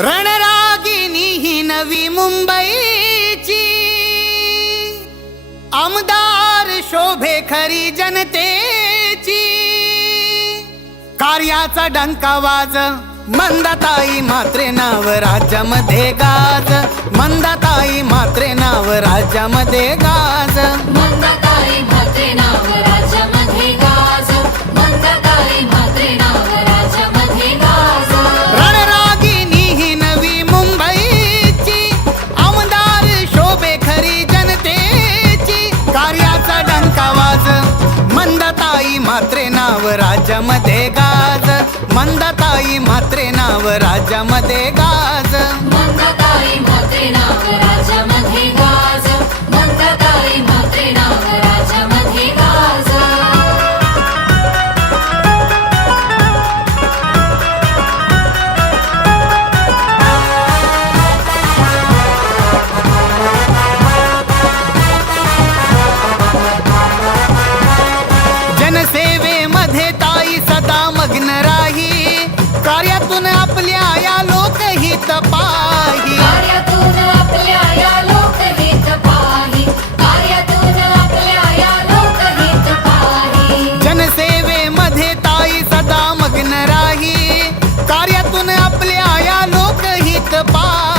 रणरागिनी ही नवी मुंबईची आमदार शोभे खरी जनतेची कार्याचा डंका वाज मंदाताई मात्रे नाव राज्यामध्ये गाज मंदाताई मात्रे नाव राज्यामध्ये गाज मंदाताई मंदताई मात्रे नाव राज्यामध्ये गाज. मंदताई मात्रे नाव राज्यामध्ये गाज. मंदताई मात्रे नाव राज्यामध्ये गाज. कार्यातून आपल्या या लोकहित पाही कार्यातून आपल्या या लोकहित पाही कार्यातून आपल्या या लोकहित पाही जनसेवेमध्ये ताई सदा मग्न राही. कार्यातून आपल्या या लोकहित पाही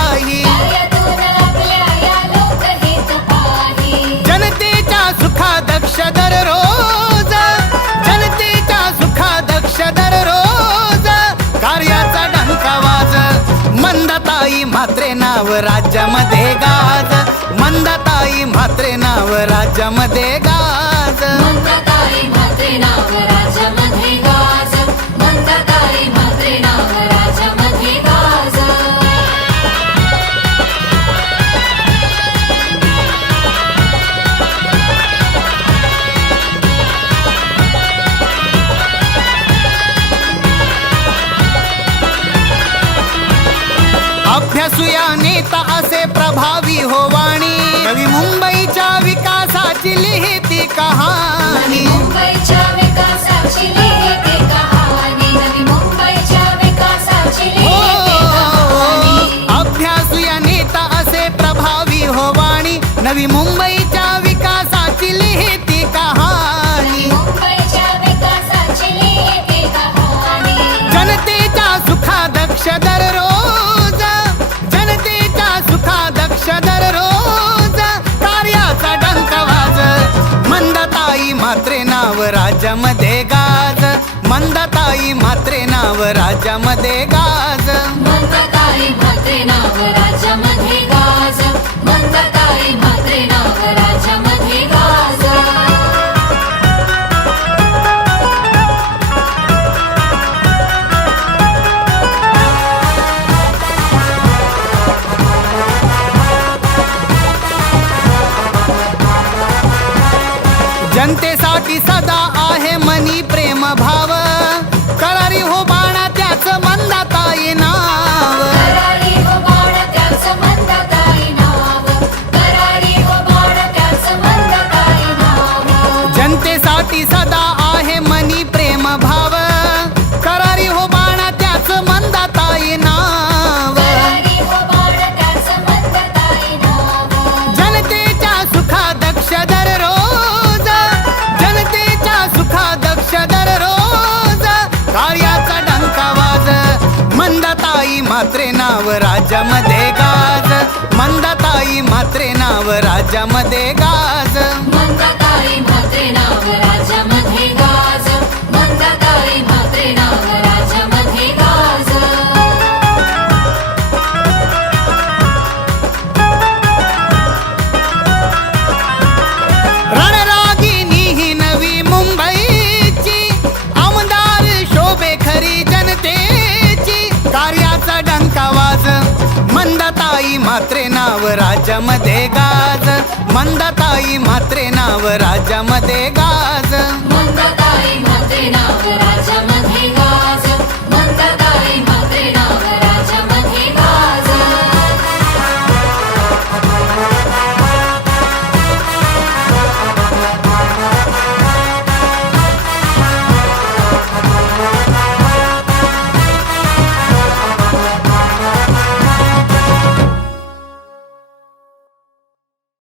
मंदताई म्हात्रे नाव राज्यामध्ये गाज. मंदताई म्हात्रे नाव राज्यामध्ये गाज. नेता असे प्रभावी हो वाणी. नवी मुंबईच्या विकासाची लिहिती कहाणी. मुंबईच्या विकासाची लिहिते कहाणी. नवी मुंबईच्या विकासाची हो लिहिते कहाणी. अभ्यासू या नेता असे प्रभावी हो नवी मुंबईच्या विकासाची लिहिती कहाणी. मुंबईच्या विकासाची लिहिते कहाणी. जनतेच्या सुखा दक्ष दररोज राज्यामध्ये गाज. मंदाताई मात्रे नाव राज्यामध्ये गाज. जनतेसाठी सदा आहे मनी प्रेम भाव. करारी हो बाणा त्याच मंदाताई नाव. करारी हो मंदताई मात्रे नाव राज्यामध्ये गाज. मंदताई मात्रे नाव राज्यामध्ये गाज. मंदाताई मात्रे नाव राज्यामध्ये गाज. मंदताई मात्रे नाव राज्यामध्ये गाज.